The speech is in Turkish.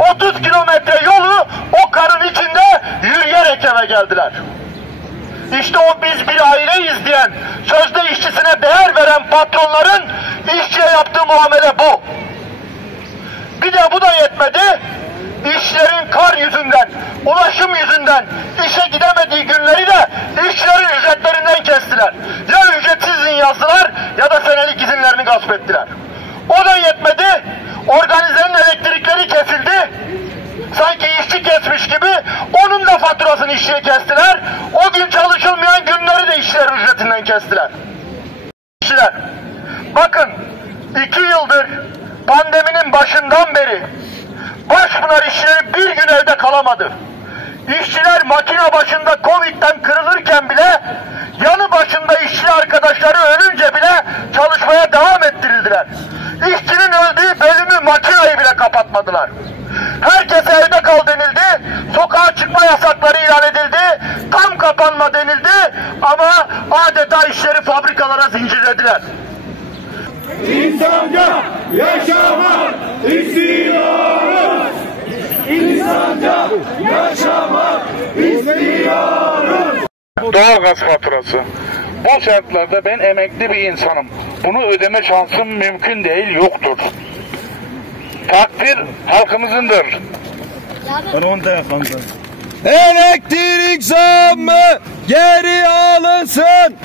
ve 30 kilometre yolu o karın içinde yürüyerek eve geldiler. İşte o biz bir aileyiz diyen, sözde işçisine değer veren patronların işçiye yaptığı muamele bu. Bir de bu da yetmedi. İşçilerin kar yüzünden, ulaşım yüzünden işe gidemediği günleri de işçilerin ücretlerinden kestiler. Ya ücretsiz izin yazdılar ya da senelik izinlerini gasp ettiler. O da yetmedi. Organizenin elektrikleri kesildi. Sanki işçi kesmiş gibi onun da faturasını işçiye kestiler. O gün çalışılmayan günleri de işçilerin ücretinden kestiler. İşçiler, bakın 2 yıldır pandeminin başından beri Başpınar işçileri bir gün evde kalamadı. İşçiler makine başında Covid'den kırılırken bile, yanı başında işçi arkadaşları ölünce bile çalışmaya devam ettirildiler. İşçinin öldüğü bölümü, makinayı bile kapatmadılar. Herkese evde kal denildi, sokağa çıkma yasakları ilan edildi, tam kapanma denildi ama adeta işleri fabrikalara zincirlediler. İnsanca yaşamak istiyoruz. İnsanca yaşamak istiyoruz. Doğalgaz faturası. Bu şartlarda ben emekli bir insanım. Bunu ödeme şansım mümkün değil, yoktur. Takdir halkımızındır. Elektrik zammı geri alınsın.